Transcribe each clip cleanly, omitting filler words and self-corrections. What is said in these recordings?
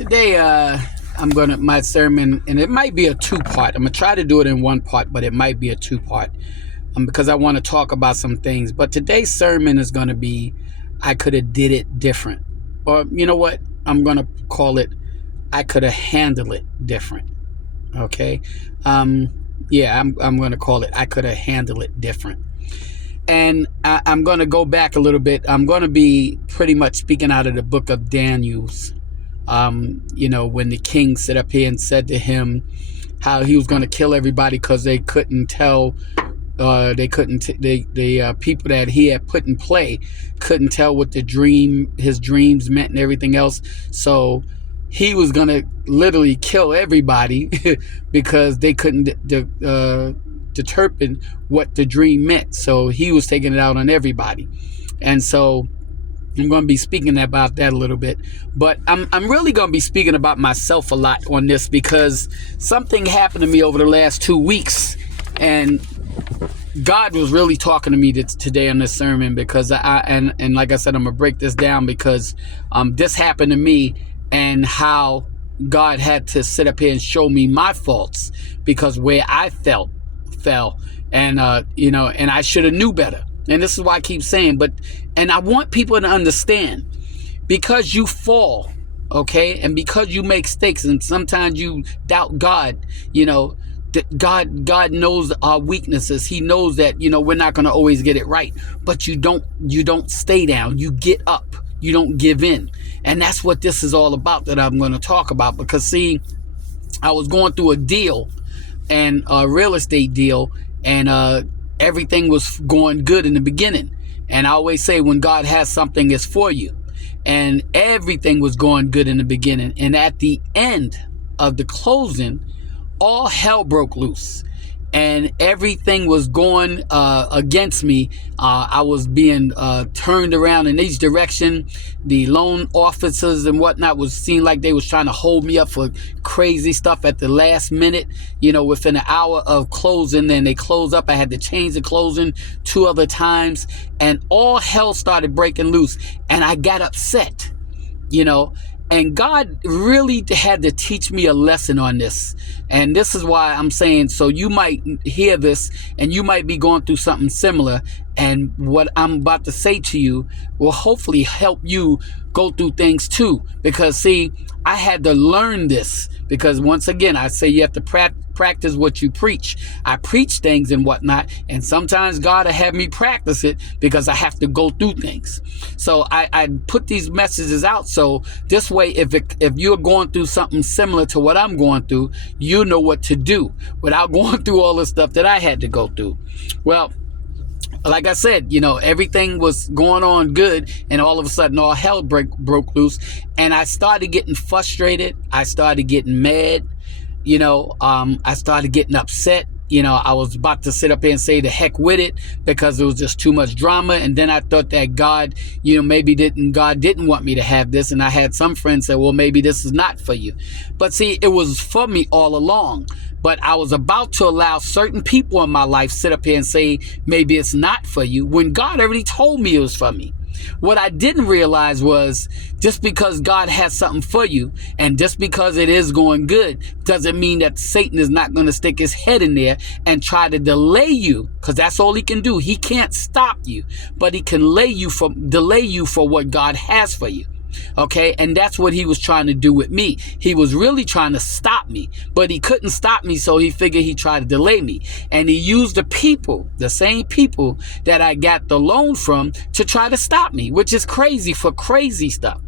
Today, my sermon, and it might be a two-part. I'm gonna try to do it in one part, but it might be a two-part, because I want to talk about some things. But today's sermon is gonna be, I could have did it different, or you know what? I'm gonna call it, I could have handled it different. Okay, yeah, I'm gonna call it, I could have handled it different. And I'm going to go back a little bit. I'm going to be pretty much speaking out of the book of Daniel's. When the king stood up here and said to him how he was going to kill everybody because they couldn't tell, the people that he had put in play couldn't tell what his dreams meant and everything else. So he was going to literally kill everybody because they couldn't determine what the dream meant. So he was taking it out on everybody. And so I'm going to be speaking about that a little bit, but I'm really going to be speaking about myself a lot on this because something happened to me over the last 2 weeks, and God was really talking to me today on this sermon because and like I said, I'm going to break this down because this happened to me and how God had to sit up here and show me my faults because where I fell, and and I should have knew better. And this is why I keep saying, and I want people to understand, because you fall, okay, and because you make mistakes and sometimes you doubt God, that God knows our weaknesses. He knows that, we're not going to always get it right, but you don't stay down. You get up. You don't give in. And that's what this is all about that I'm going to talk about, because see, I was going through a deal, and a real estate deal, and everything was going good in the beginning. And I always say, when God has something, it's for you. And everything was going good in the beginning. And at the end of the closing, all hell broke loose. And everything was going against me. I was being turned around in each direction. The loan officers and whatnot seemed like they was trying to hold me up for crazy stuff at the last minute. Within an hour of closing, then they closed up. I had to change the closing 2 other times, and all hell started breaking loose. And I got upset, And God really had to teach me a lesson on this. And this is why I'm saying, so you might hear this and you might be going through something similar. And what I'm about to say to you will hopefully help you go through things too. Because see, I had to learn this, because once again, I say you have to practice what you preach. I preach things and whatnot, and sometimes God will have me practice it because I have to go through things. So I put these messages out so this way, if you're going through something similar to what I'm going through, you know what to do without going through all the stuff that I had to go through. Well, like I said, everything was going on good, and all of a sudden all hell broke loose, and I started getting frustrated. I started getting mad. I started getting upset. I was about to sit up here and say the heck with it because it was just too much drama. And then I thought that God, God didn't want me to have this. And I had some friends say, well, maybe this is not for you. But see, it was for me all along. But I was about to allow certain people in my life sit up here and say, maybe it's not for you, when God already told me it was for me. What I didn't realize was, just because God has something for you and just because it is going good doesn't mean that Satan is not going to stick his head in there and try to delay you, because that's all he can do. He can't stop you, but he can delay you for what God has for you. Okay, and that's what he was trying to do with me. He was really trying to stop me, but he couldn't stop me, so he figured he'd try to delay me. And he used the same people that I got the loan from, to try to stop me, which is crazy for crazy stuff.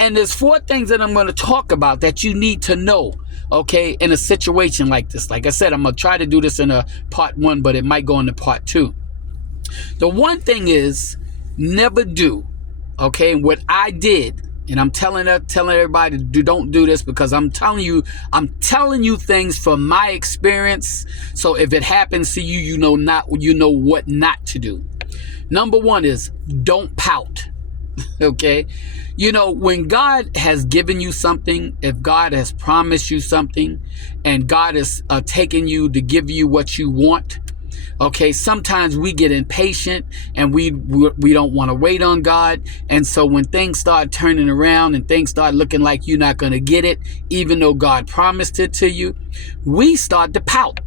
And there's 4 things that I'm going to talk about that you need to know, okay, in a situation like this. Like I said, I'm going to try to do this in a part 1, but it might go into part 2. The one thing is, never do. Okay, what I did, and I'm telling everybody don't do this, because I'm telling you things from my experience. So if it happens to you, you know what not to do. Number 1 is, don't pout. Okay, when God has given you something, if God has promised you something, and God is taking you to give you what you want, Okay, sometimes we get impatient and we don't want to wait on God. And so when things start turning around and things start looking like you're not going to get it, even though God promised it to you, we start to pout.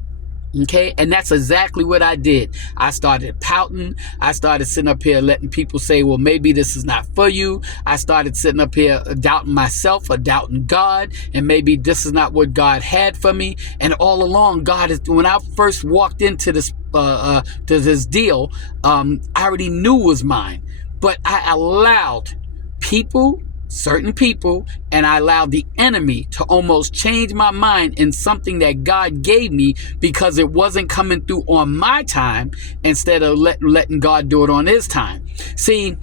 Okay, and that's exactly what I did. I started pouting. I started sitting up here letting people say, well, maybe this is not for you. I started sitting up here doubting myself or doubting God, and maybe this is not what God had for me. And all along, when I first walked into this to this deal, I already knew it was mine, but I allowed certain people, and I allowed the enemy to almost change my mind in something that God gave me because it wasn't coming through on my time instead of letting God do it on his time. See,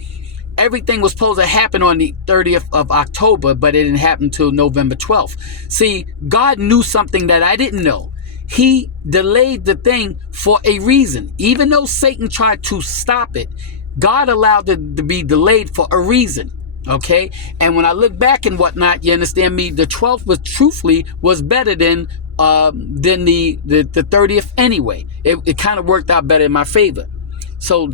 everything was supposed to happen on the 30th of October, but it didn't happen until November 12th. See, God knew something that I didn't know. He delayed the thing for a reason. Even though Satan tried to stop it, God allowed it to be delayed for a reason. Okay, and when I look back and whatnot, you understand me, the 12th was better than the 30th anyway. It kind of worked out better in my favor. So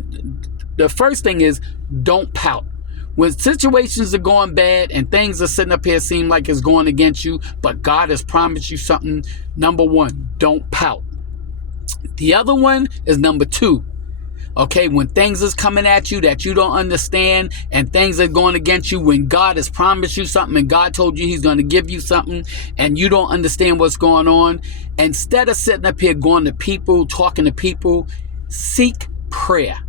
the first thing is, don't pout. When situations are going bad and things are sitting up here seem like it's going against you, but God has promised you something, number one, don't pout. The other one is number two. Okay, when things is coming at you that you don't understand and things are going against you, when God has promised you something and God told you he's going to give you something and you don't understand what's going on, instead of sitting up here going to people, talking to people, seek prayer.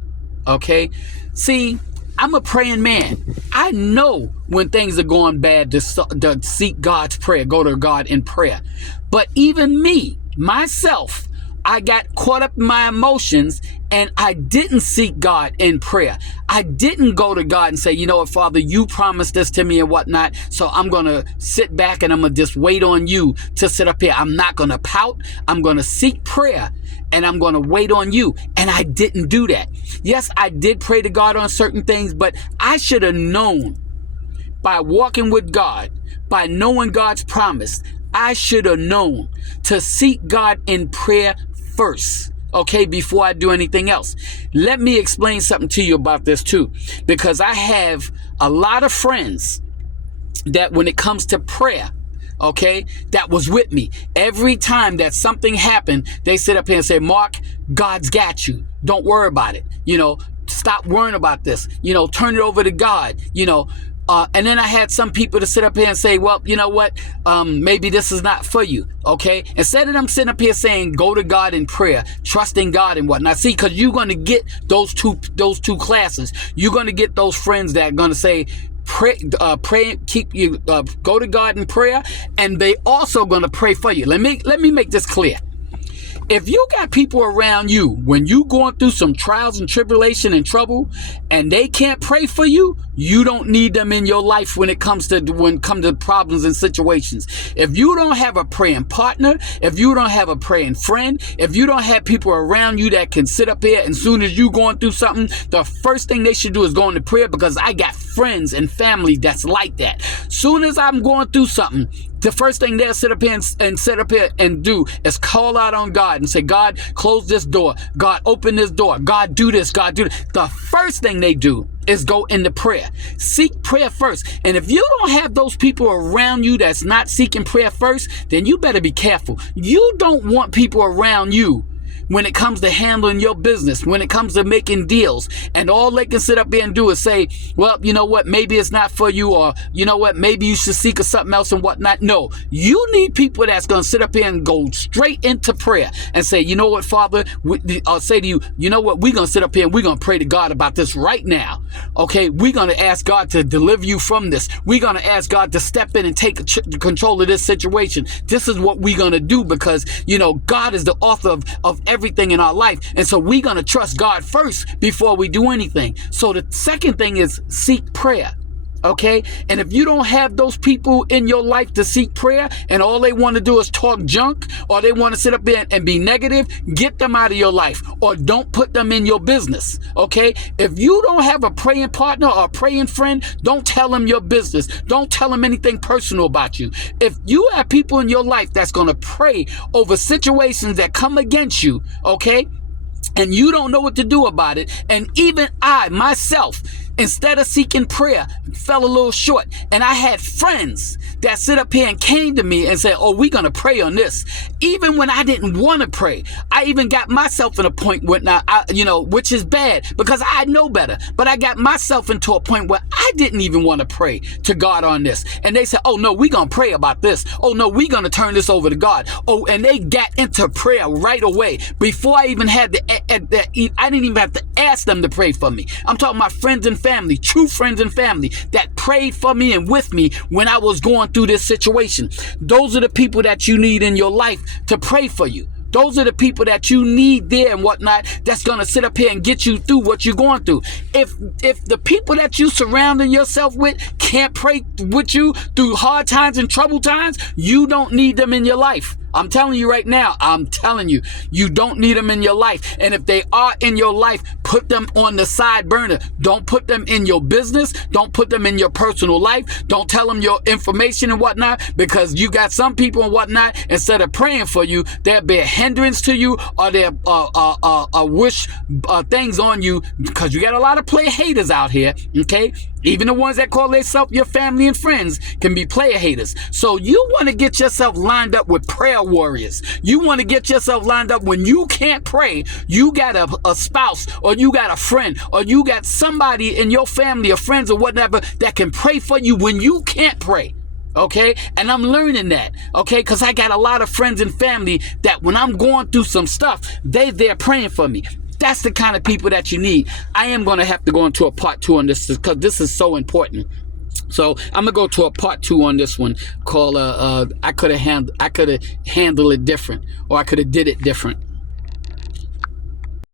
Okay, see, I'm a praying man. I know when things are going bad to seek God's prayer, go to God in prayer. But even myself, I got caught up in my emotions and I didn't seek God in prayer. I didn't go to God and say, you know what, Father, you promised this to me and whatnot, so I'm going to sit back and I'm going to just wait on you to sit up here. I'm not going to pout. I'm going to seek prayer and I'm going to wait on you. And I didn't do that. Yes, I did pray to God on certain things, but I should have known by walking with God, by knowing God's promise, I should have known to seek God in prayer first, okay, before I do anything else. Let me explain something to you about this too, because I have a lot of friends that when it comes to prayer, okay, that was with me. Every time that something happened, they sit up here and say, Mark, God's got you. Don't worry about it. Stop worrying about this. Turn it over to God. And then I had some people to sit up here and say, well, you know what? Maybe this is not for you. Okay. Instead of them sitting up here saying, go to God in prayer, trusting God and whatnot. See, because you're going to get those two classes. You're going to get those friends that are going to say, pray, go to God in prayer. And they also going to pray for you. Let me make this clear. If you got people around you when you going through some trials and tribulation and trouble and they can't pray for you, you don't need them in your life when it comes to problems and situations. If you don't have a praying partner, if you don't have a praying friend, if you don't have people around you that can sit up here and soon as you going through something, the first thing they should do is go into prayer, because I got friends and family that's like that. Soon as I'm going through something, the first thing they'll sit up here and do is call out on God and say, God, close this door. God, open this door. God, do this. God, do this. The first thing they do is go into prayer. Seek prayer first. And if you don't have those people around you that's not seeking prayer first, then you better be careful. You don't want people around you when it comes to handling your business, when it comes to making deals, and all they can sit up there and do is say, well, you know what, maybe it's not for you, or you know what, maybe you should seek something else and whatnot. No, you need people that's going to sit up here and go straight into prayer and say, you know what, Father, I'll say to you, you know what, we're going to sit up here and we're going to pray to God about this right now. Okay, we're going to ask God to deliver you from this. We're going to ask God to step in and take control of this situation. This is what we're going to do, because, God is the author of everything in our life. And so we're going to trust God first before we do anything. So the second thing is seek prayer. Okay. And if you don't have those people in your life to seek prayer, and all they want to do is talk junk, or they want to sit up there and be negative, get them out of your life, or don't put them in your business. Okay. If you don't have a praying partner or a praying friend, don't tell them your business. Don't tell them anything personal about you. If you have people in your life that's going to pray over situations that come against you, okay, and you don't know what to do about it. And even I, myself, instead of seeking prayer, fell a little short. And I had friends that sit up here and came to me and said, oh, we're going to pray on this. Even when I didn't want to pray, I even got myself in a point where now, which is bad because I know better. But I got myself into a point where I didn't even want to pray to God on this. And they said, oh, no, we're going to pray about this. Oh, no, we're going to turn this over to God. Oh, and they got into prayer right away before I even had I didn't even have to ask them to pray for me. I'm talking about friends and family, true friends and family that prayed for me and with me when I was going through this situation. Those are the people that you need in your life to pray for you. Those are the people that you need there and whatnot that's going to sit up here and get you through what you're going through. If the people that you surrounding yourself with can't pray with you through hard times and troubled times, you don't need them in your life. I'm telling you right now, I'm telling you, you don't need them in your life. And if they are in your life, put them on the side burner. Don't put them in your business. Don't put them in your personal life. Don't tell them your information and whatnot, because you got some people and whatnot, instead of praying for you, they'll be a hindrance to you, or they'll wish things on you, because you got a lot of player haters out here, okay? Even the ones that call themselves your family and friends can be player haters. So you want to get yourself lined up with prayer warriors. You want to get yourself lined up when you can't pray. You got a spouse, or you got a friend, or you got somebody in your family or friends or whatever that can pray for you when you can't pray. Okay, and I'm learning that, okay, because I got a lot of friends and family that when I'm going through some stuff, they're praying for me. That's the kind of people that you need. I am going to have to go into a part 2 on this because this is so important. So I'm gonna go to a part 2 on this one called I could have handled it different, or I could have did it different.